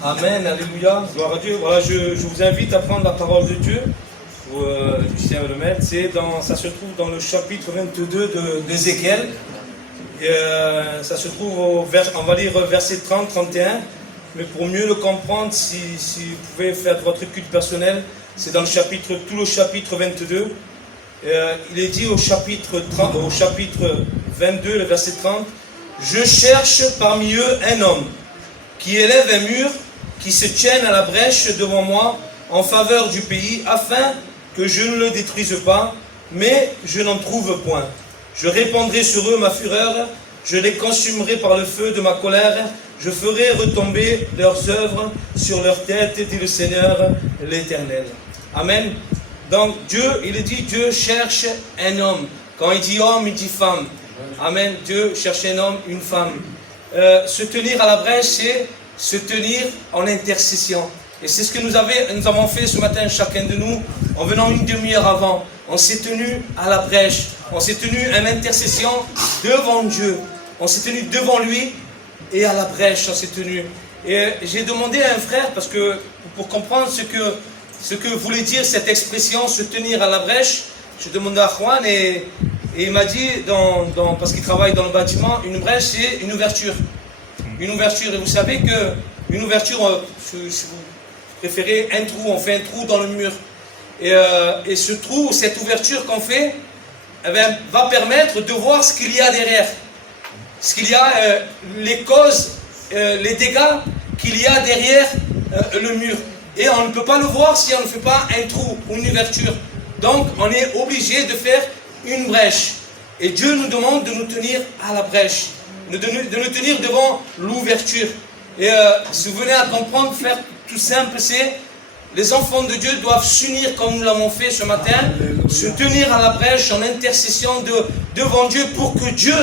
Amen, alléluia, gloire à Dieu. Voilà, je vous invite à prendre la parole de Dieu. Lucien va le mettre. Ça se trouve dans le chapitre 22 d'Ézéchiel. Ça se trouve, on va lire verset 30-31. Mais pour mieux le comprendre, si vous pouvez faire votre culte personnel, c'est dans tout le chapitre 22. Il est dit au chapitre 22, le verset 30, « Je cherche parmi eux un homme qui élève un mur, qui se tienne à la brèche devant moi en faveur du pays, afin que je ne le détruise pas, mais je n'en trouve point. Je répandrai sur eux ma fureur, je les consumerai par le feu de ma colère, je ferai retomber leurs œuvres sur leurs têtes, dit le Seigneur l'Éternel. » Amen. Donc Dieu, il est dit, Dieu cherche un homme. Quand il dit homme, il dit femme. Amen. Dieu cherche un homme, une femme. Se tenir à la brèche, c'est se tenir en intercession. Et c'est ce que nous avons fait ce matin, chacun de nous, en venant une demi-heure avant. On s'est tenu à la brèche. On s'est tenu en intercession devant Dieu. On s'est tenu devant lui et à la brèche, on s'est tenu. Et j'ai demandé à un frère, parce que pour comprendre ce que voulait dire cette expression, se tenir à la brèche, j'ai demandé à Juan et il m'a dit, parce qu'il travaille dans le bâtiment, une brèche c'est une ouverture. Une ouverture, et vous savez qu'une ouverture, si vous préférez un trou, on fait un trou dans le mur. Et ce trou, cette ouverture qu'on fait, eh bien, va permettre de voir ce qu'il y a derrière. Ce qu'il y a, les causes, les dégâts qu'il y a derrière le mur. Et on ne peut pas le voir si on ne fait pas un trou ou une ouverture. Donc on est obligé de faire une brèche. Et Dieu nous demande de nous tenir à la brèche, de nous tenir devant l'ouverture. Et si vous venez à comprendre, faire tout simple, c'est les enfants de Dieu doivent s'unir comme nous l'avons fait ce matin, se tenir à la brèche en intercession devant Dieu pour que Dieu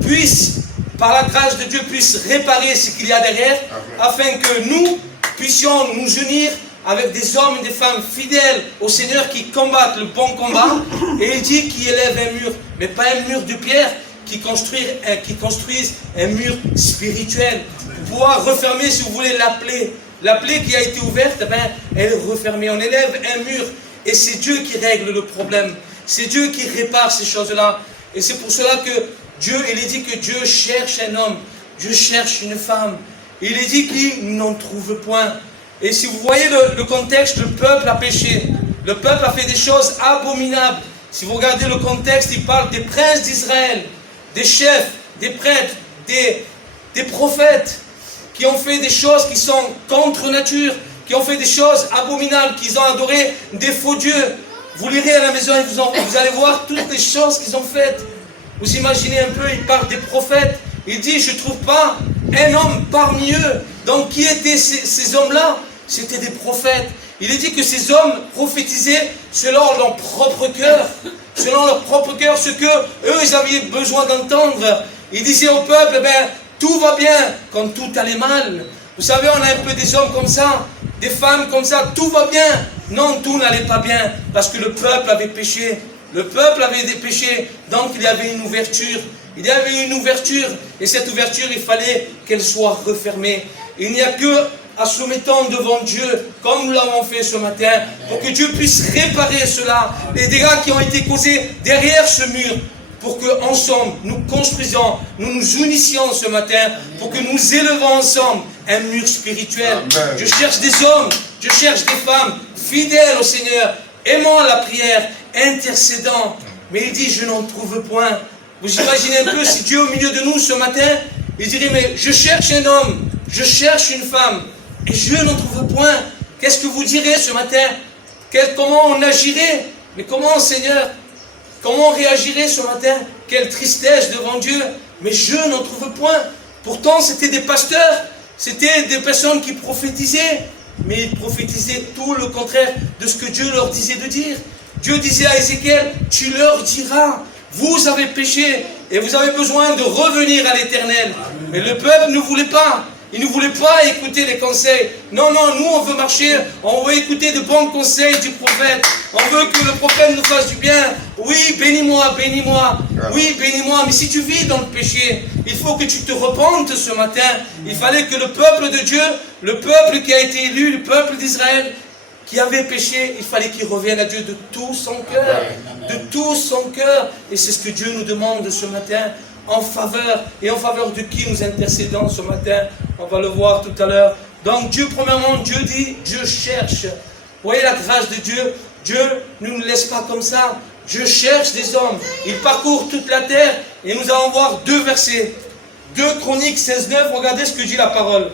puisse, par la grâce de Dieu, puisse réparer ce qu'il y a derrière, afin que nous puissions nous unir avec des hommes et des femmes fidèles au Seigneur qui combattent le bon combat. Et il dit qu'il élève un mur, mais pas un mur de pierre, qui construisent un mur spirituel pour pouvoir refermer, si vous voulez, la plaie. La plaie qui a été ouverte, eh bien, elle est refermée. On élève un mur et c'est Dieu qui règle le problème. C'est Dieu qui répare ces choses-là. Et c'est pour cela que Dieu, il est dit que Dieu cherche un homme, Dieu cherche une femme. Il est dit qu'il n'en trouve point. Et si vous voyez le contexte, le peuple a péché. Le peuple a fait des choses abominables. Si vous regardez le contexte, il parle des princes d'Israël, des chefs, des prêtres, des prophètes, qui ont fait des choses qui sont contre nature, qui ont fait des choses abominables, qui ont adoré des faux dieux. Vous lirez à la maison et vous allez voir toutes les choses qu'ils ont faites. Vous imaginez un peu, il parle des prophètes. Il dit, je ne trouve pas un homme parmi eux. Donc qui étaient ces hommes-là? C'était des prophètes. Il est dit que ces hommes prophétisaient selon leur propre cœur. Selon leur propre cœur, ce que eux ils avaient besoin d'entendre. Ils disaient au peuple, ben, tout va bien quand tout allait mal. Vous savez, on a un peu des hommes comme ça, des femmes comme ça, tout va bien. Non, tout n'allait pas bien, parce que le peuple avait péché. Le peuple avait des péchés, donc il y avait une ouverture. Il y avait une ouverture, et cette ouverture, il fallait qu'elle soit refermée. Il n'y a que à se mettant devant Dieu, comme nous l'avons fait ce matin, pour que Dieu puisse réparer cela, les dégâts qui ont été causés derrière ce mur, pour qu'ensemble, nous construisons, nous nous unissions ce matin, pour que nous élevons ensemble un mur spirituel. Amen. Je cherche des hommes, je cherche des femmes, fidèles au Seigneur, aimant la prière, intercédant. Mais il dit, je n'en trouve point. Vous imaginez un peu si Dieu au milieu de nous ce matin, il dirait, mais je cherche un homme, je cherche une femme, et je n'en trouve point. Qu'est-ce que vous direz ce matin? Comment on agirait? Mais comment, Seigneur? Comment on réagirait ce matin? Quelle tristesse devant Dieu. Mais je n'en trouve point. Pourtant, c'était des pasteurs, c'était des personnes qui prophétisaient, mais ils prophétisaient tout le contraire de ce que Dieu leur disait de dire. Dieu disait à Ézéchiel, tu leur diras, vous avez péché et vous avez besoin de revenir à l'Éternel. Mais le peuple ne voulait pas. Il ne voulait pas écouter les conseils. Non, non, nous on veut marcher, on veut écouter de bons conseils du prophète. On veut que le prophète nous fasse du bien. Oui, bénis-moi, bénis-moi. Oui, bénis-moi. Mais si tu vis dans le péché, Il faut que tu te repentes ce matin. Il fallait que le peuple de Dieu, le peuple qui a été élu, le peuple d'Israël, qui avait péché, il fallait qu'il revienne à Dieu de tout son cœur. De tout son cœur. Et c'est ce que Dieu nous demande ce matin. En faveur, et en faveur de qui nous intercédons ce matin. On va le voir tout à l'heure. Donc Dieu, premièrement, Dieu dit, Dieu cherche. Vous voyez la grâce de Dieu. Dieu ne nous laisse pas comme ça. Dieu cherche des hommes. Il parcourt toute la terre. Et nous allons voir 2 versets. 2 Chroniques 16:9. Regardez ce que dit la parole.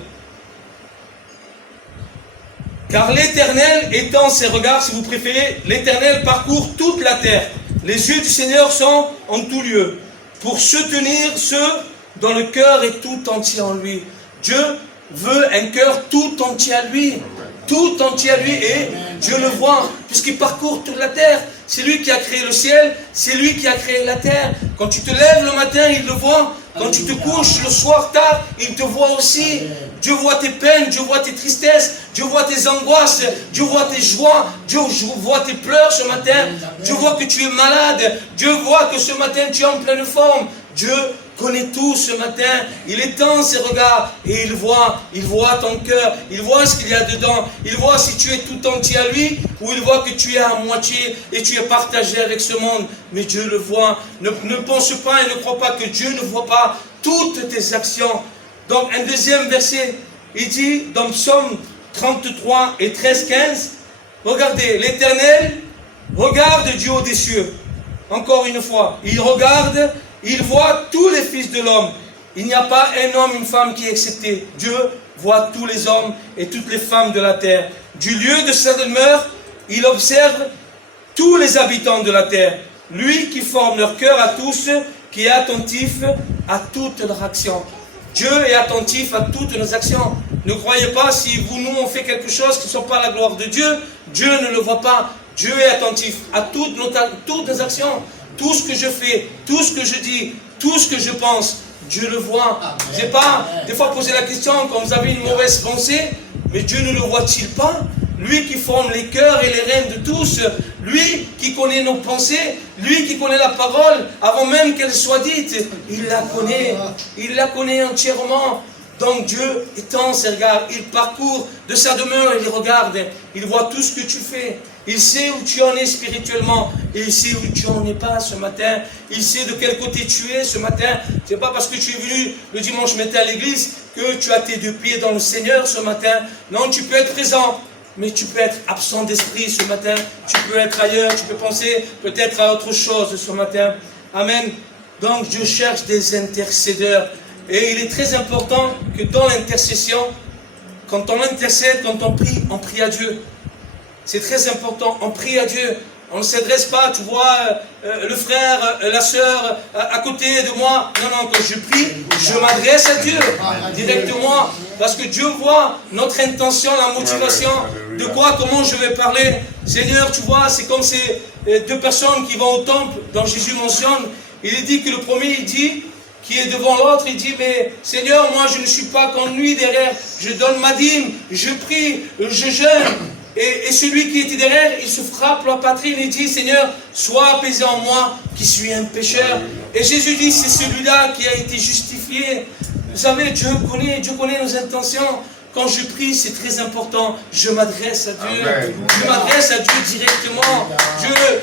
Car l'Éternel étend ses regards, si vous préférez, l'Éternel parcourt toute la terre. Les yeux du Seigneur sont en tout lieu, pour soutenir ceux dont le cœur est tout entier en lui. Dieu veut un cœur tout entier à lui. Tout entier à lui, et Dieu le voit, puisqu'il parcourt toute la terre. C'est lui qui a créé le ciel, c'est lui qui a créé la terre. Quand tu te lèves le matin, il le voit. Quand tu te couches le soir tard, il te voit aussi. Dieu voit tes peines, Dieu voit tes tristesses, Dieu voit tes angoisses, Dieu voit tes joies, Dieu voit tes pleurs ce matin. Dieu voit que tu es malade, Dieu voit que ce matin tu es en pleine forme. Dieu connaît tout ce matin, il étend ses regards et il voit ton cœur, il voit ce qu'il y a dedans, il voit si tu es tout entier à lui ou il voit que tu es à moitié et tu es partagé avec ce monde. Mais Dieu le voit. Ne pense pas et ne crois pas que Dieu ne voit pas toutes tes actions. Donc un deuxième verset, il dit dans Psaume 33 et 13-15, regardez, l'Éternel regarde du haut des cieux. Encore une fois, il regarde. Il voit tous les fils de l'homme. Il n'y a pas un homme, une femme qui est excepté. Dieu voit tous les hommes et toutes les femmes de la terre. Du lieu de sa demeure, il observe tous les habitants de la terre. Lui qui forme leur cœur à tous, qui est attentif à toutes leurs actions. Dieu est attentif à toutes nos actions. Ne croyez pas si nous on fait quelque chose qui ne soit pas la gloire de Dieu, Dieu ne le voit pas. Dieu est attentif à toutes nos actions. Tout ce que je fais, tout ce que je dis, tout ce que je pense, Dieu le voit. Je n'ai pas des fois posé la question quand vous avez une mauvaise pensée, mais Dieu ne le voit-il pas? Lui qui forme les cœurs et les reins de tous, lui qui connaît nos pensées, lui qui connaît la parole avant même qu'elle soit dite, il la connaît entièrement. Donc Dieu étend ses regards, il parcourt de sa demeure, il regarde, il voit tout ce que tu fais. Il sait où tu en es spirituellement, et il sait où tu en es pas ce matin. Il sait de quel côté tu es ce matin. Ce n'est pas parce que tu es venu le dimanche matin à l'église que tu as tes 2 pieds dans le Seigneur ce matin. Non, tu peux être présent, mais tu peux être absent d'esprit ce matin. Tu peux être ailleurs, tu peux penser peut-être à autre chose ce matin. Amen. Donc Dieu cherche des intercédeurs. Et il est très important que dans l'intercession, quand on intercède, quand on prie à Dieu. C'est très important, on prie à Dieu. On ne s'adresse pas, tu vois, le frère, la sœur à côté de moi. Non, quand je prie, je m'adresse à Dieu directement. Parce que Dieu voit notre intention, la motivation, de quoi, comment je vais parler. Seigneur, tu vois, c'est comme ces 2 personnes qui vont au temple, dont Jésus mentionne. Il dit que le premier, il dit, qui est devant l'autre, il dit, mais Seigneur, moi je ne suis pas comme lui derrière. Je donne ma dîme, je prie, je jeûne. Et celui qui était derrière, il se frappe la poitrine et dit, Seigneur, sois apaisé en moi, qui suis un pécheur. Et Jésus dit, c'est celui-là qui a été justifié. Vous savez, Dieu connaît nos intentions. Quand je prie, c'est très important. Je m'adresse à Dieu. Amen. Je m'adresse à Dieu directement.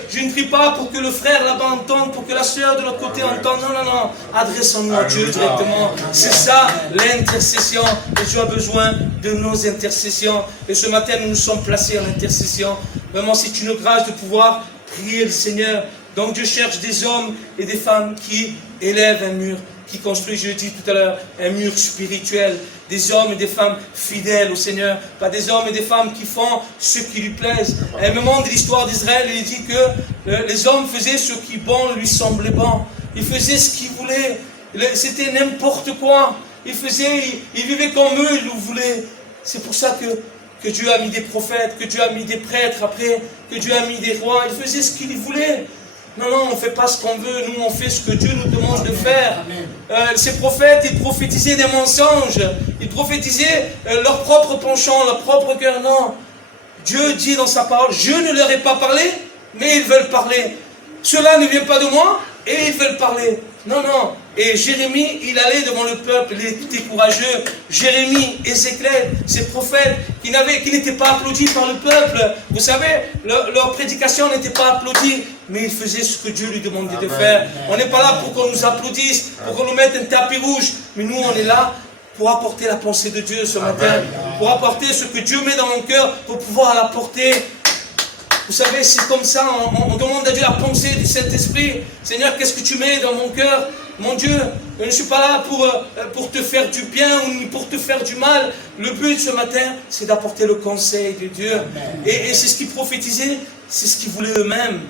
Je ne prie pas pour que le frère là-bas entende, pour que la sœur de l'autre côté entende. Non. Adressons-nous à Dieu directement. C'est ça l'intercession. Et tu as besoin de nos intercessions. Et ce matin, nous nous sommes placés en intercession. Vraiment, c'est une grâce de pouvoir prier le Seigneur. Donc Dieu cherche des hommes et des femmes qui élèvent un mur, qui construisent, je l'ai dit tout à l'heure, un mur spirituel. Des hommes et des femmes fidèles au Seigneur, pas des hommes et des femmes qui font ce qui lui plaise. À un moment de l'histoire d'Israël, il dit que les hommes faisaient ce qui bon lui semblait bon. Ils faisaient ce qu'ils voulaient. C'était n'importe quoi. Ils vivaient comme eux, ils le voulaient. C'est pour ça que Dieu a mis des prophètes, que Dieu a mis des prêtres après, que Dieu a mis des rois. Ils faisaient ce qu'ils voulaient. Non, on ne fait pas ce qu'on veut, nous on fait ce que Dieu nous demande de faire. Ces prophètes, ils prophétisaient des mensonges, ils prophétisaient leur propre penchant, leur propre cœur. Non, Dieu dit dans sa parole, je ne leur ai pas parlé, mais ils veulent parler. Cela ne vient pas de moi, et ils veulent parler. Non, Et Jérémie, il allait devant le peuple, il était courageux. Jérémie, Ézéchiel, ces prophètes qui n'étaient pas applaudis par le peuple. Vous savez, leur prédication n'était pas applaudie, mais ils faisaient ce que Dieu lui demandait de faire. On n'est pas là pour qu'on nous applaudisse, pour qu'on nous mette un tapis rouge, mais nous on est là pour apporter la pensée de Dieu ce matin, pour apporter ce que Dieu met dans mon cœur, pour pouvoir l'apporter. Vous savez, c'est comme ça, on demande à Dieu la pensée du Saint-Esprit. Seigneur, qu'est-ce que tu mets dans mon cœur? Mon Dieu, je ne suis pas là pour te faire du bien ou pour te faire du mal. Le but ce matin, c'est d'apporter le conseil de Dieu. Et c'est ce qu'ils prophétisaient, c'est ce qu'ils voulaient eux-mêmes.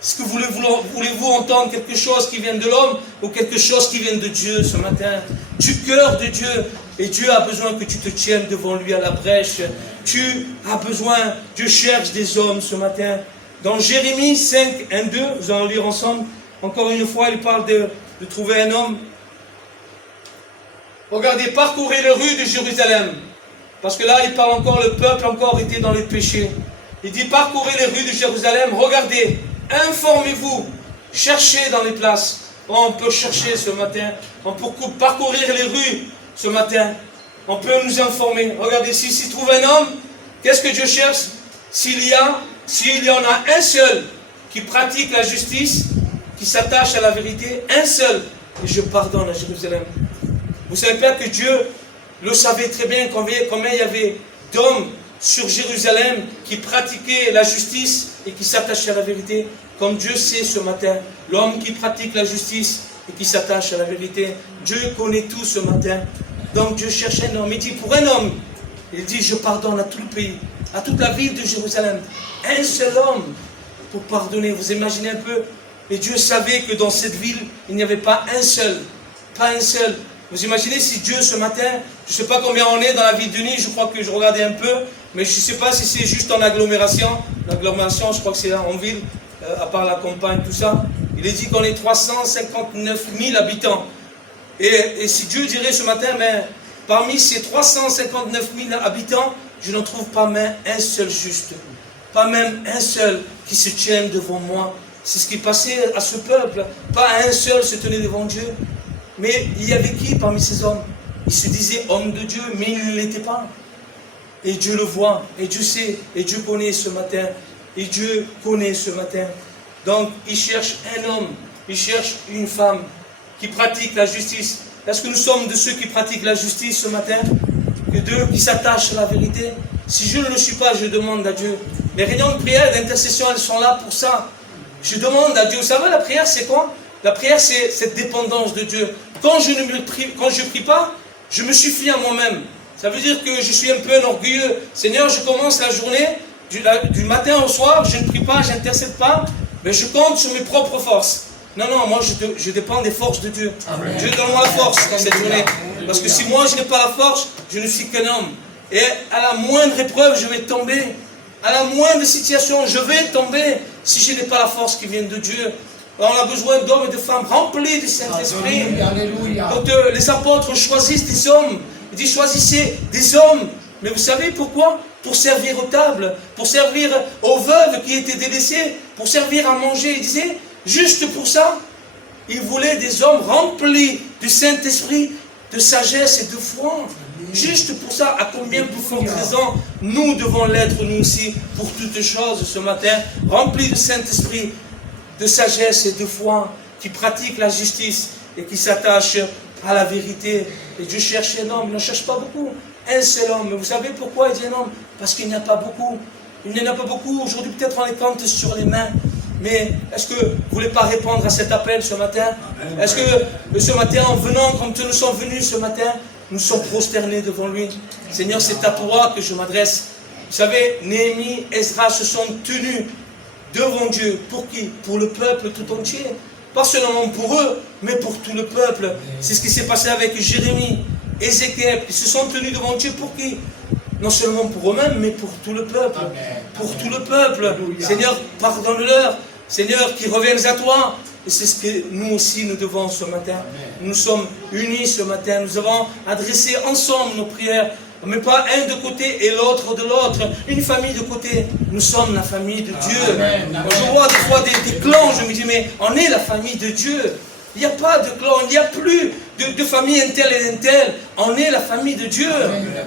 Est-ce que voulez-vous entendre quelque chose qui vient de l'homme ou quelque chose qui vient de Dieu ce matin? Du cœur de Dieu. Et Dieu a besoin que tu te tiennes devant lui à la brèche. Tu as besoin, Dieu cherche des hommes ce matin. Dans Jérémie 5, 1, 2, nous allons lire ensemble. Encore une fois, il parle de trouver un homme. Regardez, parcourez les rues de Jérusalem. Parce que là, il parle encore, le peuple encore était dans les péchés. Il dit, parcourez les rues de Jérusalem, regardez, informez-vous, cherchez dans les places. On peut chercher ce matin, on peut parcourir les rues ce matin. On peut nous informer. Regardez, s'il trouve un homme, qu'est-ce que Dieu cherche? S'il y en a un seul qui pratique la justice, qui s'attache à la vérité, un seul, et je pardonne à Jérusalem. Vous savez pas que Dieu le savait très bien combien il y avait d'hommes sur Jérusalem qui pratiquaient la justice et qui s'attachaient à la vérité, comme Dieu sait ce matin, l'homme qui pratique la justice et qui s'attache à la vérité. Dieu connaît tout ce matin. Donc Dieu cherche un homme. Il dit pour un homme, il dit je pardonne à tout le pays, à toute la ville de Jérusalem. Un seul homme pour pardonner. Vous imaginez un peu? Et Dieu savait que dans cette ville, il n'y avait pas un seul. Pas un seul. Vous imaginez si Dieu ce matin, je ne sais pas combien on est dans la ville de Nice, je crois que je regardais un peu, mais je ne sais pas si c'est juste en agglomération. L'agglomération, je crois que c'est en ville, à part la campagne, tout ça. Il est dit qu'on est 359 000 habitants. Et si Dieu dirait ce matin, mais parmi ces 359 000 habitants, je n'en trouve pas même un seul juste. Pas même un seul qui se tienne devant moi. C'est ce qui passait à ce peuple. Pas un seul se tenait devant Dieu. Mais il y avait qui parmi ces hommes? Ils se disaient hommes de Dieu, mais ils ne l'étaient pas. Et Dieu le voit, et Dieu sait, et Dieu connaît ce matin. Et Dieu connaît ce matin. Donc, il cherche un homme, il cherche une femme qui pratique la justice. Est-ce que nous sommes de ceux qui pratiquent la justice ce matin? Que d'eux qui s'attachent à la vérité? Si je ne le suis pas, je demande à Dieu. Les réunions de prière et d'intercession, elles sont là pour ça. Je demande à Dieu. Vous savez, la prière, c'est quoi? La prière, c'est cette dépendance de Dieu. Quand je ne prie pas, je me suffis à moi-même. Ça veut dire que je suis un peu un orgueilleux. Seigneur, je commence la journée, du matin au soir, je ne prie pas, je n'intercède pas, mais je compte sur mes propres forces. Non, moi je dépends des forces de Dieu. Amen. Dieu donne-moi la force dans cette journée. Parce que si moi je n'ai pas la force, je ne suis qu'un homme. Et à la moindre épreuve, je vais tomber. À la moindre situation, je vais tomber si je n'ai pas la force qui vient de Dieu. Alors, on a besoin d'hommes et de femmes remplis du Saint-Esprit. Donc les apôtres choisissent des hommes. Ils disent choisissez des hommes. Mais vous savez pourquoi? Pour servir aux tables, pour servir aux veuves qui étaient délaissées, pour servir à manger. Ils disaient, juste pour ça, ils voulaient des hommes remplis du Saint-Esprit, de sagesse et de foi. Juste pour ça, à combien plus forte raison nous devons l'être nous aussi pour toutes choses ce matin, remplis du Saint-Esprit, de sagesse et de foi, qui pratiquent la justice et qui s'attachent à la vérité. Et Dieu cherche un homme, il n'en cherche pas beaucoup. Un seul homme. Mais vous savez pourquoi il dit un homme? Parce qu'il n'y en a pas beaucoup. Il n'y en a pas beaucoup. Aujourd'hui, peut-être on les compte sur les mains. Mais est-ce que vous ne voulez pas répondre à cet appel ce matin? Est-ce que ce matin, en venant, comme nous sommes venus ce matin, nous sommes prosternés devant lui? Seigneur, c'est à toi que je m'adresse. Vous savez, Néhémie, Ezra se sont tenus devant Dieu. Pour qui? Pour le peuple tout entier. Pas seulement pour eux, mais pour tout le peuple. C'est ce qui s'est passé avec Jérémie, Ézéchiel. Ils se sont tenus devant Dieu pour qui? Non seulement pour eux-mêmes, mais pour tout le peuple. Pour tout le peuple. Seigneur, pardonne-leur. Seigneur, qu'ils reviennent à toi. Et c'est ce que nous aussi nous devons ce matin. Nous sommes unis ce matin. Nous avons adressé ensemble nos prières. Mais pas un de côté et l'autre de l'autre. Une famille de côté. Nous sommes la famille de Dieu. Je vois des fois des clans, je me dis, mais on est la famille de Dieu. Il n'y a pas de clan, il n'y a plus de famille un tel et un tel. On est la famille de Dieu.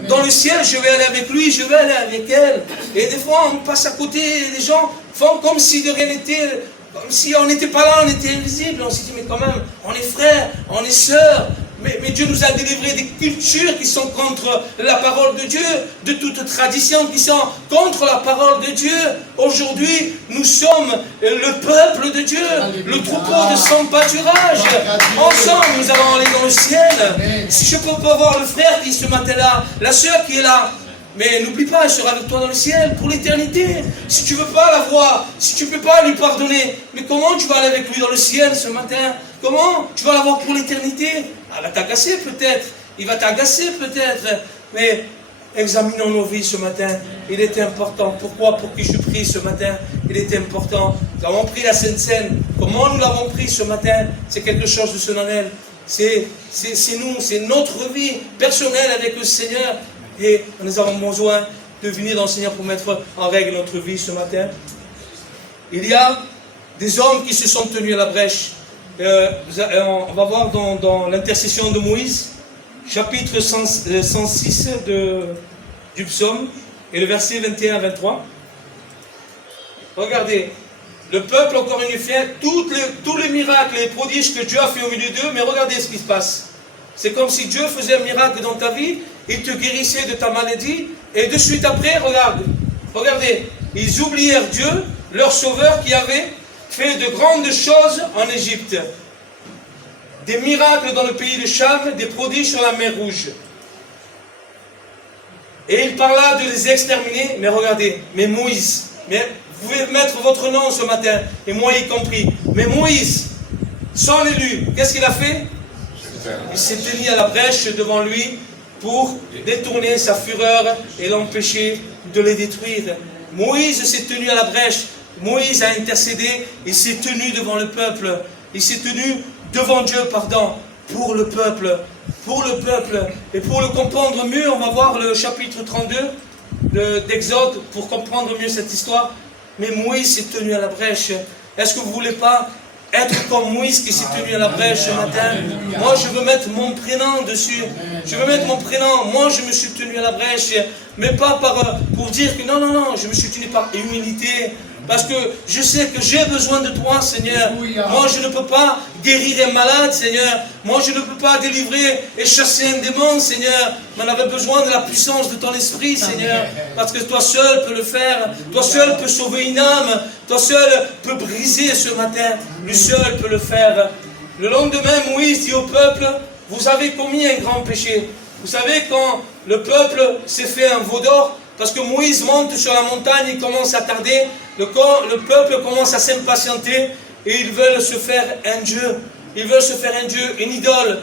Dans le ciel, je vais aller avec lui, je vais aller avec elle. Et des fois, on passe à côté, les gens font comme si de rien n'était, comme si on n'était pas là, on était invisible. On se dit, mais quand même, on est frères, on est sœurs. Mais Dieu nous a délivré des cultures qui sont contre la parole de Dieu, de toute tradition qui sont contre la parole de Dieu. Aujourd'hui, nous sommes le peuple de Dieu, le troupeau de son pâturage. Ensemble, nous allons aller dans le ciel. Si je peux pas voir le frère qui est ce matin-là, la sœur qui est là, mais n'oublie pas, elle sera avec toi dans le ciel pour l'éternité. Si tu ne veux pas la voir, si tu ne peux pas lui pardonner, mais comment tu vas aller avec lui dans le ciel ce matin? Comment tu vas la voir pour l'éternité? Elle va t'agacer peut-être, il va t'agacer peut-être, mais examinons nos vies ce matin. Il est important. Pourquoi? Pour qui je prie ce matin? Il est important. Nous avons pris la Sainte Seine. Comment nous l'avons pris ce matin? C'est quelque chose de solennel. C'est nous, c'est notre vie personnelle avec le Seigneur. Et nous avons besoin de venir dans le Seigneur pour mettre en règle notre vie ce matin. Il y a des hommes qui se sont tenus à la brèche. On va voir dans l'intercession de Moïse, chapitre 106 du psaume, et le verset 21 à 23. Regardez, le peuple, encore une fois, tous les miracles et les prodiges que Dieu a fait au milieu d'eux, mais regardez ce qui se passe. C'est comme si Dieu faisait un miracle dans ta vie, il te guérissait de ta maladie, et de suite après, regardez, ils oublièrent Dieu, leur sauveur qui avait fait de grandes choses en Égypte. Des miracles dans le pays de Cham, des prodiges sur la mer Rouge. Et il parla de les exterminer, mais regardez, mais Moïse, mais vous pouvez mettre votre nom ce matin, et moi y compris, mais Moïse, son élu, qu'est-ce qu'il a fait? Il s'est tenu à la brèche devant lui pour détourner sa fureur et l'empêcher de les détruire. Moïse s'est tenu à la brèche. Moïse a intercédé. Il s'est tenu devant le peuple. Il s'est tenu devant Dieu, pour le peuple. Pour le peuple. Et pour le comprendre mieux, on va voir le chapitre 32 d'Exode pour comprendre mieux cette histoire. Mais Moïse s'est tenu à la brèche. Est-ce que vous ne voulez pas être comme Moïse qui s'est tenu à la brèche ce matin? Moi, je veux mettre mon prénom dessus. Je veux mettre mon prénom. Moi, je me suis tenu à la brèche. Mais pas pour dire que non, je me suis tenu par humilité. Parce que je sais que j'ai besoin de toi, Seigneur. Moi, je ne peux pas guérir un malade, Seigneur. Moi, je ne peux pas délivrer et chasser un démon, Seigneur. Mais on avait besoin de la puissance de ton esprit, Seigneur. Parce que toi seul peux le faire. Toi seul peux sauver une âme. Toi seul peux briser ce matin. Lui seul peut le faire. Le lendemain, Moïse dit au peuple, vous avez commis un grand péché. Vous savez, quand le peuple s'est fait un veau d'or, parce que Moïse monte sur la montagne, il commence à tarder, le peuple commence à s'impatienter et ils veulent se faire un Dieu. Ils veulent se faire un Dieu, une idole.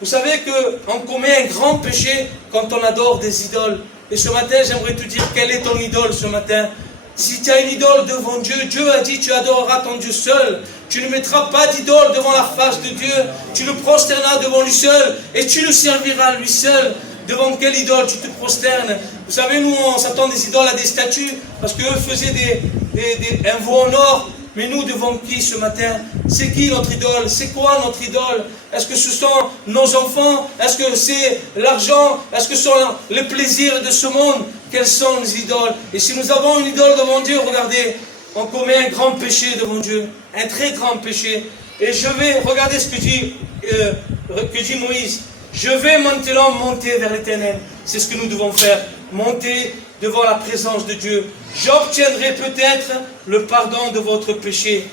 Vous savez qu'on commet un grand péché quand on adore des idoles. Et ce matin, j'aimerais te dire quelle est ton idole ce matin. Si tu as une idole devant Dieu, Dieu a dit tu adoreras ton Dieu seul. Tu ne mettras pas d'idole devant la face de Dieu. Tu le prosterneras devant lui seul et tu le serviras lui seul. Devant quelle idole tu te prosternes? Vous savez, nous, on s'attend des idoles à des statues, parce qu'eux faisaient un veau en or. Mais nous, devant qui ce matin? C'est qui notre idole? C'est quoi notre idole? Est-ce que ce sont nos enfants? Est-ce que c'est l'argent? Est-ce que ce sont les plaisirs de ce monde? Quelles sont les idoles? Et si nous avons une idole devant Dieu, regardez, on commet un grand péché devant Dieu. Un très grand péché. Et regardez ce que dit Moïse. Je vais maintenant monter vers l'Éternel. C'est ce que nous devons faire. Monter devant la présence de Dieu. J'obtiendrai peut-être le pardon de votre péché.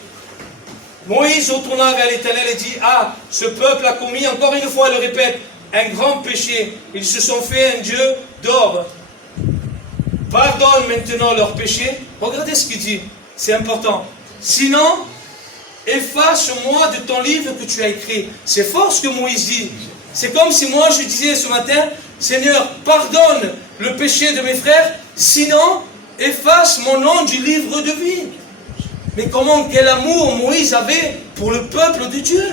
Moïse retourna vers l'Éternel et dit, ce peuple a commis, encore une fois, je le répète, un grand péché. Ils se sont fait un Dieu d'or. Pardonne maintenant leur péché. Regardez ce qu'il dit. C'est important. Sinon, efface-moi de ton livre que tu as écrit. C'est fort ce que Moïse dit. C'est comme si moi je disais ce matin, Seigneur, pardonne le péché de mes frères, sinon efface mon nom du livre de vie. Mais quel amour Moïse avait pour le peuple de Dieu?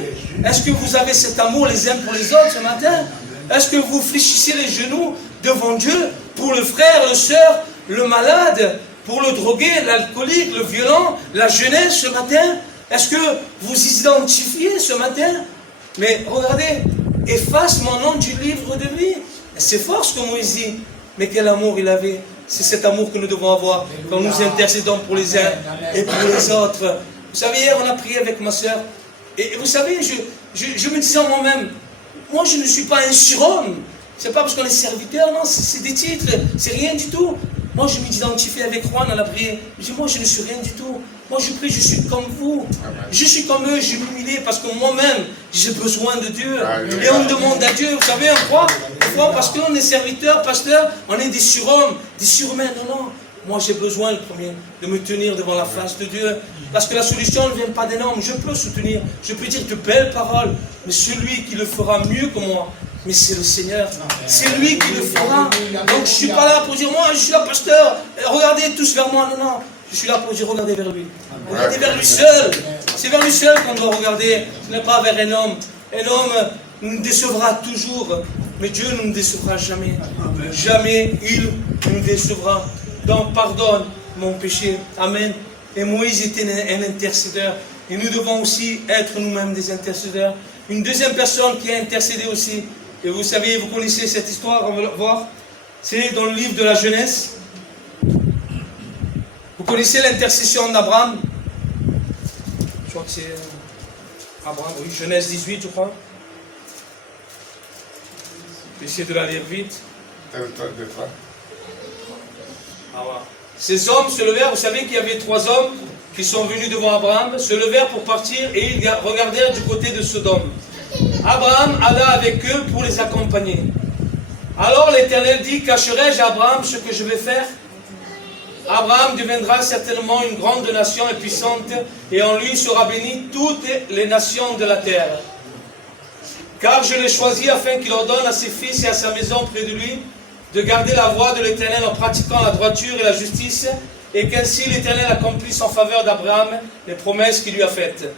Est-ce que vous avez cet amour les uns pour les autres ce matin? Est-ce que vous fléchissez les genoux devant Dieu pour le frère, le sœur, le malade, pour le drogué, l'alcoolique, le violent, la jeunesse ce matin? Est-ce que vous identifiez ce matin? Mais regardez, efface mon nom du livre de vie. C'est fort ce que Moïse dit. Mais quel amour il avait. C'est cet amour que nous devons avoir quand nous intercédons pour les uns et pour les autres. Vous savez, hier on a prié avec ma soeur. Et vous savez, je me disais en moi-même, moi je ne suis pas un surhomme. C'est pas parce qu'on est serviteur, non, c'est des titres, c'est rien du tout. Moi je m'identifie avec Juan à la prière. Je dis, moi je ne suis rien du tout. Moi je prie, je suis comme vous. Je suis comme eux, je m'humilie parce que moi-même, j'ai besoin de Dieu. Et on demande à Dieu, vous savez, on croit parce qu'on est serviteur, pasteur, on est des surhommes, des surhumains. Non, non. Moi j'ai besoin, le premier, de me tenir devant la face de Dieu. Parce que la solution ne vient pas des normes. Je peux soutenir, je peux dire de belles paroles. Mais celui qui le fera mieux que moi, mais c'est le Seigneur. C'est lui qui le fera. Donc je ne suis pas là pour dire, moi je suis là, pasteur, regardez tous vers moi. Non, non. Je suis là pour dire, regardez vers lui. Regardez vers lui seul. C'est vers lui seul qu'on doit regarder. Ce n'est pas vers un homme. Un homme nous décevra toujours. Mais Dieu ne nous décevra jamais. Jamais il nous décevra. Donc pardonne mon péché. Amen. Et Moïse était un intercédeur. Et nous devons aussi être nous-mêmes des intercédeurs. Une deuxième personne qui a intercédé aussi. Et vous savez, vous connaissez cette histoire, on va le voir. C'est dans le livre de la Genèse. Vous connaissez l'intercession d'Abraham? Je crois que c'est Abraham, oui, Genèse 18, je crois. Je vais essayer de la lire vite. Ah, voilà. Ces hommes se levèrent, vous savez qu'il y avait 3 hommes qui sont venus devant Abraham, se levèrent pour partir et ils regardèrent du côté de Sodome. Abraham alla avec eux pour les accompagner. Alors l'Éternel dit, cacherai-je à Abraham ce que je vais faire? Abraham deviendra certainement une grande nation et puissante, et en lui sera béni toutes les nations de la terre. Car je l'ai choisi afin qu'il ordonne à ses fils et à sa maison près de lui de garder la voie de l'Éternel en pratiquant la droiture et la justice, et qu'ainsi l'Éternel accomplisse en faveur d'Abraham les promesses qu'il lui a faites.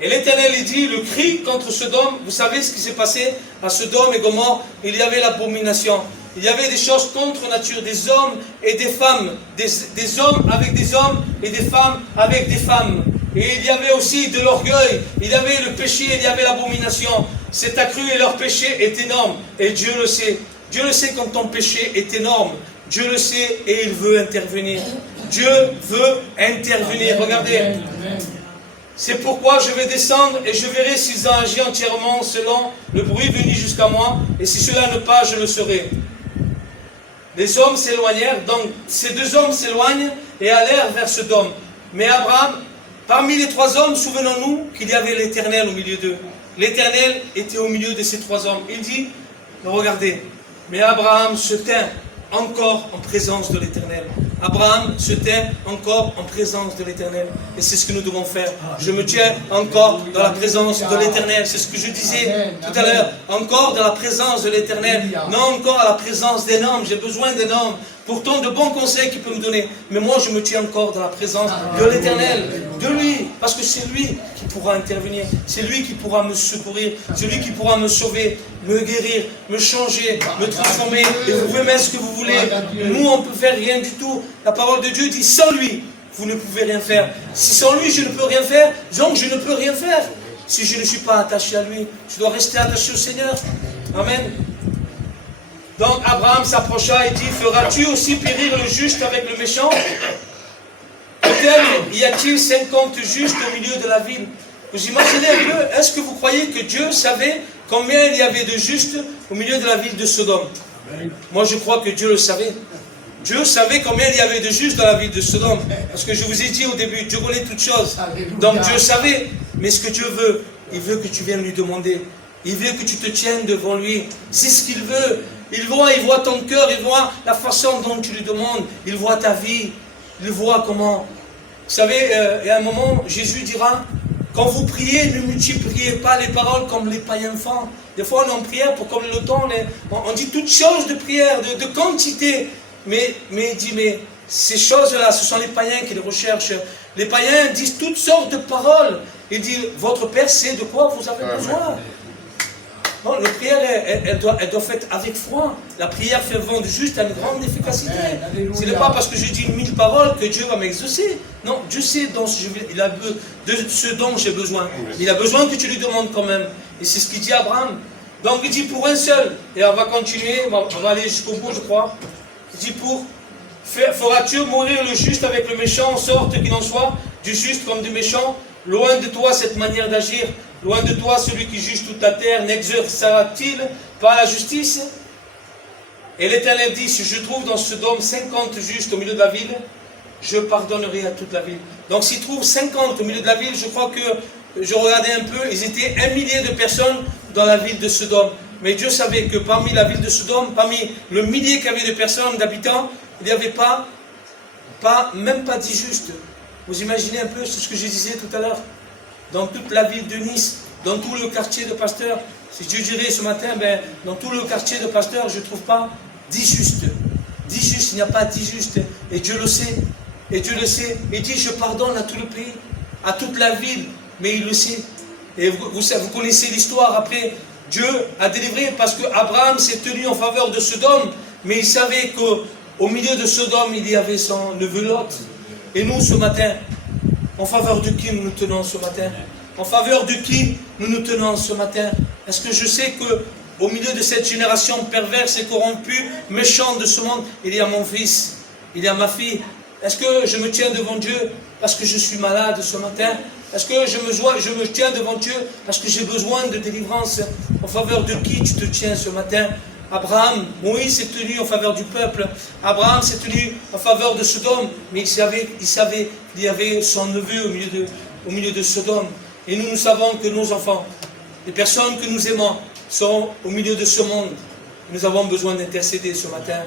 Et l'Éternel lui dit, le cri contre Sodome, vous savez ce qui s'est passé à Sodome et Gomorrhe? Il y avait l'abomination. Il y avait des choses contre nature, des hommes et des femmes, des hommes avec des hommes et des femmes avec des femmes. Et il y avait aussi de l'orgueil, il y avait le péché, il y avait l'abomination. C'est accru et leur péché est énorme. Et Dieu le sait. Dieu le sait quand ton péché est énorme. Dieu le sait et il veut intervenir. Dieu veut intervenir. Regardez. C'est pourquoi je vais descendre et je verrai s'ils ont agi entièrement selon le bruit venu jusqu'à moi. Et si cela ne pas, je le saurai. Les hommes s'éloignèrent, donc ces 2 hommes s'éloignent et allèrent vers Sodome. Mais Abraham, parmi les 3 hommes, souvenons-nous qu'il y avait l'Éternel au milieu d'eux. L'Éternel était au milieu de ces 3 hommes. Il dit, regardez, mais Abraham se tint encore en présence de l'Éternel. Abraham se tint encore en présence de l'Éternel. Et c'est ce que nous devons faire. Je me tiens encore dans la présence de l'Éternel. C'est ce que je disais tout à l'heure. Encore dans la présence de l'Éternel. Non encore à la présence d'un homme. J'ai besoin d'un homme. Pourtant de bons conseils qu'il peut me donner. Mais moi je me tiens encore dans la présence de l'Éternel. De lui. Parce que c'est lui qui pourra intervenir. C'est lui qui pourra me secourir. C'est lui qui pourra me sauver, me guérir, me changer, me transformer. Et vous pouvez mettre ce que vous voulez. Nous on ne peut faire rien du tout. La parole de Dieu dit, sans lui, vous ne pouvez rien faire. Si sans lui, je ne peux rien faire, donc je ne peux rien faire. Si je ne suis pas attaché à lui, je dois rester attaché au Seigneur. Amen. Donc Abraham s'approcha et dit, feras-tu aussi périr le juste avec le méchant? Peut-être y a-t-il 50 justes au milieu de la ville. Vous imaginez un peu, est-ce que vous croyez que Dieu savait combien il y avait de justes au milieu de la ville de Sodome? Moi je crois que Dieu le savait. Dieu savait combien il y avait de justes dans la ville de Sodome. Parce que je vous ai dit au début, Dieu connaît toutes choses. Donc Dieu savait. Mais ce que Dieu veut, il veut que tu viennes lui demander. Il veut que tu te tiennes devant lui. C'est ce qu'il veut. Il voit ton cœur, il voit la façon dont tu lui demandes. Il voit ta vie. Il voit comment. Vous savez, il y a un moment, Jésus dira, quand vous priez, ne multipliez pas les paroles comme les païens font. Des fois, on est en prière pour comme le temps, on dit toutes choses de prière, de quantité. Mais il dit, mais ces choses-là, ce sont les païens qui les recherchent. Les païens disent toutes sortes de paroles. Il dit, votre Père sait de quoi vous avez besoin. Non, la prière, elle doit être faite avec foi. La prière fervente juste a une grande efficacité. Ce n'est pas parce que je dis 1000 paroles que Dieu va m'exaucer. Non, Dieu sait de ce dont j'ai besoin. Il a besoin que tu lui demandes quand même. Et c'est ce qu'il dit à Abraham. Donc il dit pour un seul. Et on va continuer, on va aller jusqu'au bout, je crois. Il dit feras-tu mourir le juste avec le méchant, en sorte qu'il en soit du juste comme du méchant? Loin de toi cette manière d'agir. Loin de toi, celui qui juge toute la terre, n'exercera-t-il pas la justice? Et l'Éternel dit, si je trouve dans Sodome 50 justes au milieu de la ville, je pardonnerai à toute la ville. Donc s'il trouve 50 au milieu de la ville, je crois que, je regardais un peu, ils étaient 1 millier de personnes dans la ville de Sodome. Mais Dieu savait que parmi la ville de Sodome, parmi le millier qu'il y avait de personnes, d'habitants, il n'y avait même pas 10 justes. Vous imaginez un peu ce que je disais tout à l'heure? Dans toute la ville de Nice, dans tout le quartier de Pasteur, si Dieu dirait ce matin, dans tout le quartier de Pasteur, je ne trouve pas 10 justes. 10 justes, il n'y a pas 10 justes. Et Dieu le sait. Et Dieu le sait. Il dit, je pardonne à tout le pays, à toute la ville, mais il le sait. Et vous connaissez l'histoire après. Dieu a délivré parce qu'Abraham s'est tenu en faveur de Sodome, mais il savait qu'au milieu de Sodome, il y avait son neveu Lot. Et nous, ce matin, en faveur de qui nous nous tenons ce matin? En faveur de qui nous nous tenons ce matin? Est-ce que je sais qu'au milieu de cette génération perverse et corrompue, méchante de ce monde, il y a mon fils, il y a ma fille? Est-ce que je me tiens devant Dieu parce que je suis malade ce matin? Est-ce que je me tiens devant Dieu parce que j'ai besoin de délivrance? En faveur de qui tu te tiens ce matin? Abraham, Moïse s'est tenu en faveur du peuple. Abraham s'est tenu en faveur de Sodome. Mais il savait qu'il y avait son neveu au milieu de Sodome. Et nous savons que nos enfants, les personnes que nous aimons, sont au milieu de ce monde. Nous avons besoin d'intercéder ce matin.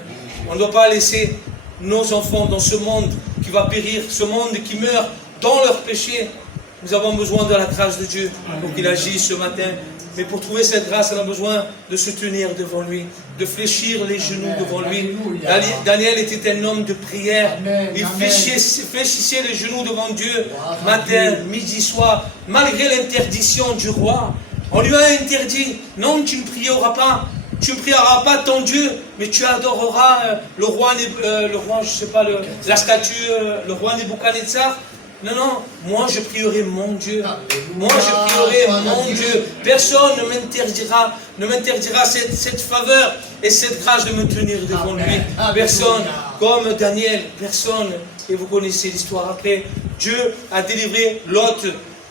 On ne doit pas laisser nos enfants dans ce monde qui va périr, ce monde qui meurt dans leur péché. Nous avons besoin de la grâce de Dieu pour qu'il agisse ce matin. Mais pour trouver cette grâce, on a besoin de se tenir devant lui, de fléchir les genoux devant lui. Daniel était un homme de prière. Il fléchissait les genoux devant Dieu, matin, midi, soir, malgré l'interdiction du roi. On lui a interdit, non, tu ne prieras pas. Tu ne prieras pas ton Dieu, mais tu adoreras le roi, je sais pas, la statue, le roi Nebuchadnezzar. Non, non, moi je prierai mon Dieu. Moi je prierai mon Dieu. Personne ne m'interdira cette faveur et cette grâce de me tenir devant lui. Personne, comme Daniel, personne. Et vous connaissez l'histoire après. Dieu a délivré Lot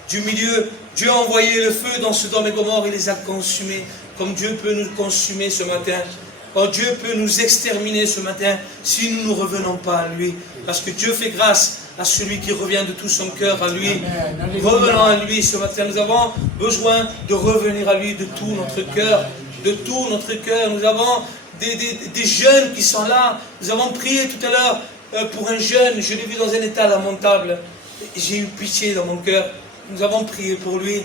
du milieu. Dieu a envoyé le feu dans Sodome et Gomorrhe et les a consumés. Comme Dieu peut nous consumer ce matin. Comme Dieu peut nous exterminer ce matin si nous ne revenons pas à lui. Parce que Dieu fait grâce à celui qui revient de tout son cœur à lui. Revenons à lui ce matin. Nous avons besoin de revenir à lui de tout notre cœur. De tout notre cœur. Nous avons des jeunes qui sont là. Nous avons prié tout à l'heure pour un jeune. Je l'ai vu dans un état lamentable. J'ai eu pitié dans mon cœur. Nous avons prié pour lui.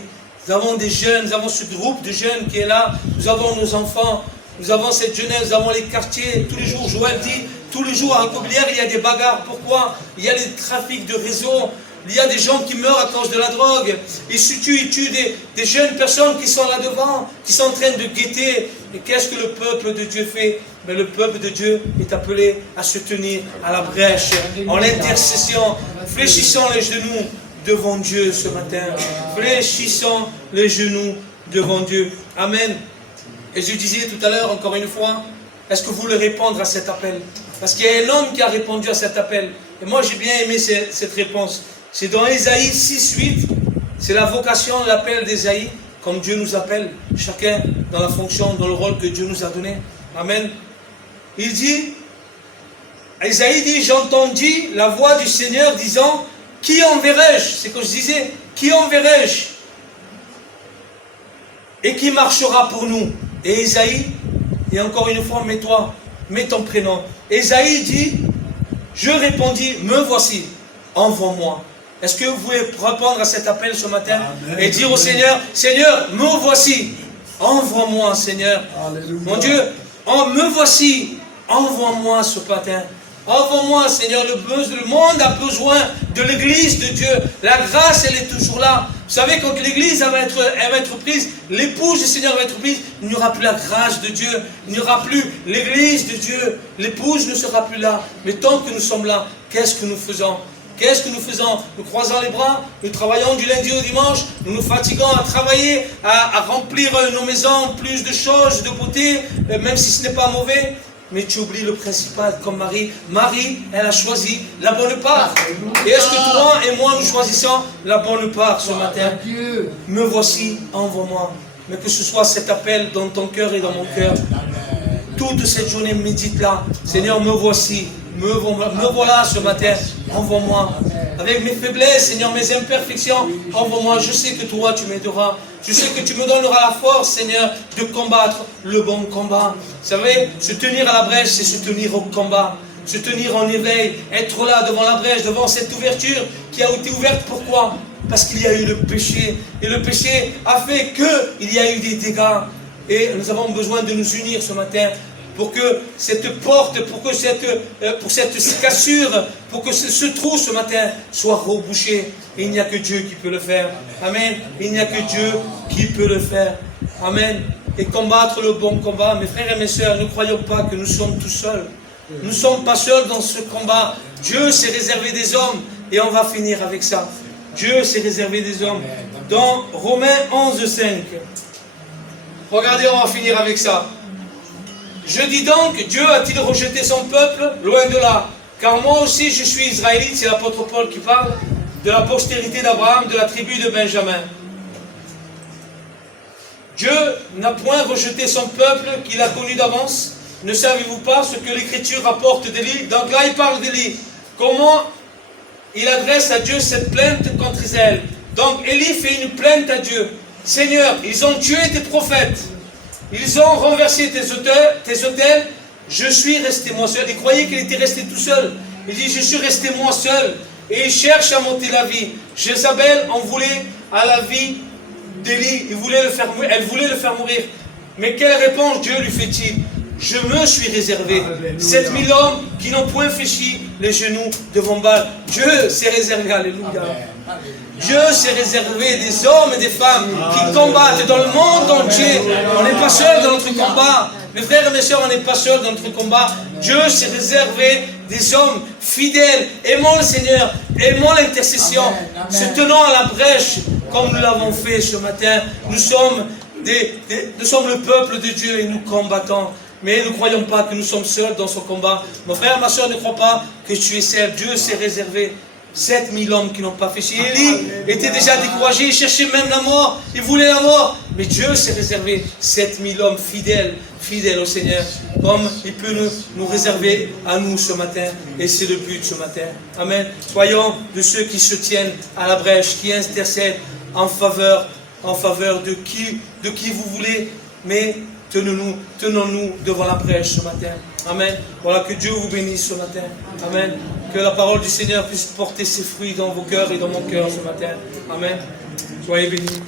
Nous avons des jeunes. Nous avons ce groupe de jeunes qui est là. Nous avons nos enfants. Nous avons cette jeunesse, nous avons les quartiers. Tous les jours, Joël dit, tous les jours à Coblière, il y a des bagarres. Pourquoi? Il y a des trafics de réseau. Il y a des gens qui meurent à cause de la drogue. Ils tuent des jeunes personnes qui sont là devant, qui sont en train de guetter. Et qu'est-ce que le peuple de Dieu fait? Mais le peuple de Dieu est appelé à se tenir à la brèche, en l'intercession. Fléchissons les genoux devant Dieu ce matin. Fléchissons les genoux devant Dieu. Amen. Et je disais tout à l'heure, encore une fois, est-ce que vous voulez répondre à cet appel? Parce qu'il y a un homme qui a répondu à cet appel. Et moi, j'ai bien aimé cette réponse. C'est dans Ésaïe 6:8. C'est la vocation, l'appel d'Ésaïe, comme Dieu nous appelle, chacun dans la fonction, dans le rôle que Dieu nous a donné. Amen. Il dit, Ésaïe dit, j'entendis la voix du Seigneur disant, qui enverrai-je? C'est que je disais, qui enverrai-je? Et qui marchera pour nous? Et Ésaïe, et encore une fois, mets ton prénom. Ésaïe dit, je répondis, me voici, envoie-moi. Est-ce que vous pouvez répondre à cet appel ce matin? Amen. Et dire au Seigneur, Seigneur, me voici, envoie-moi, Seigneur. Alléluia. Mon Dieu, me voici, envoie-moi ce matin. Envoie-moi, Seigneur, le monde a besoin de l'église de Dieu. La grâce, elle est toujours là. Vous savez, quand l'église elle va être prise, l'épouse du Seigneur va être prise, il n'y aura plus la grâce de Dieu, il n'y aura plus l'église de Dieu. L'épouse ne sera plus là. Mais tant que nous sommes là, qu'est-ce que nous faisons? Qu'est-ce que nous faisons? Nous croisons les bras, nous travaillons du lundi au dimanche, nous nous fatiguons à travailler, à remplir nos maisons, plus de choses, de beauté, même si ce n'est pas mauvais. Mais tu oublies le principal, comme Marie. Marie, elle a choisi la bonne part. Et est-ce que toi et moi, nous choisissons la bonne part ce matin? Me voici, envoie-moi. Mais que ce soit cet appel dans ton cœur et dans mon cœur. Toute cette journée, médite là. Seigneur, me voici. Me voilà ce matin. Envoie-moi. Avec mes faiblesses, Seigneur, mes imperfections, envoie-moi. Je sais que toi, tu m'aideras. Je sais que tu me donneras la force, Seigneur, de combattre le bon combat. Vous savez, se tenir à la brèche, c'est se tenir au combat. Se tenir en éveil, être là devant la brèche, devant cette ouverture qui a été ouverte. Pourquoi? Parce qu'il y a eu le péché. Et le péché a fait qu'il y a eu des dégâts. Et nous avons besoin de nous unir ce matin pour que cette porte, pour cette cassure, pour que ce trou ce matin soit rebouché. Et il n'y a que Dieu qui peut le faire. Amen. Il n'y a que Dieu qui peut le faire. Amen. Et combattre le bon combat. Mes frères et mes sœurs, ne croyons pas que nous sommes tout seuls. Nous ne sommes pas seuls dans ce combat. Dieu s'est réservé des hommes. Et on va finir avec ça. Dieu s'est réservé des hommes. Dans Romains 11:5. Regardez, on va finir avec ça. Je dis donc, Dieu a-t-il rejeté son peuple? Loin de là. Car moi aussi je suis israélite, c'est l'apôtre Paul qui parle, de la postérité d'Abraham, de la tribu de Benjamin. Dieu n'a point rejeté son peuple qu'il a connu d'avance. Ne savez-vous pas ce que l'Écriture rapporte d'Élie? Donc là il parle d'Élie. Comment il adresse à Dieu cette plainte contre Israël. Donc Élie fait une plainte à Dieu. Seigneur, ils ont tué tes prophètes. Ils ont renversé tes autels, je suis resté moi seul. Il croyait qu'il était resté tout seul. Il dit, je suis resté moi seul. Et il cherche à monter la vie. Jézabel en voulait à la vie d'Élie. Elle voulait le faire mourir. Mais quelle réponse Dieu lui fait-il? Je me suis réservé 7000 hommes qui n'ont point fléchi les genoux devant Baal. Dieu s'est réservé, alléluia. Dieu s'est réservé des hommes et des femmes qui combattent dans le monde entier. On n'est pas seul dans notre combat. Mes frères et mes sœurs, on n'est pas seul dans notre combat. Dieu s'est réservé des hommes fidèles, aimant le Seigneur, aimant l'intercession, se tenant à la brèche comme nous l'avons fait ce matin. Nous sommes le peuple de Dieu et nous combattons. Mais ne croyons pas que nous sommes seuls dans ce combat. Mon frère, ma soeur, ne crois pas que tu es seul. Dieu s'est réservé 7000 hommes qui n'ont pas fait. Élie était déjà découragé, il cherchait même la mort, il voulait la mort. Mais Dieu s'est réservé 7000 hommes fidèles au Seigneur, comme il peut nous réserver à nous ce matin. Et c'est le but ce matin. Amen. Soyons de ceux qui se tiennent à la brèche, qui intercèdent en faveur de qui vous voulez, mais tenons-nous devant la brèche ce matin. Amen. Voilà, que Dieu vous bénisse ce matin. Amen. Que la parole du Seigneur puisse porter ses fruits dans vos cœurs et dans mon cœur ce matin. Amen. Soyez bénis.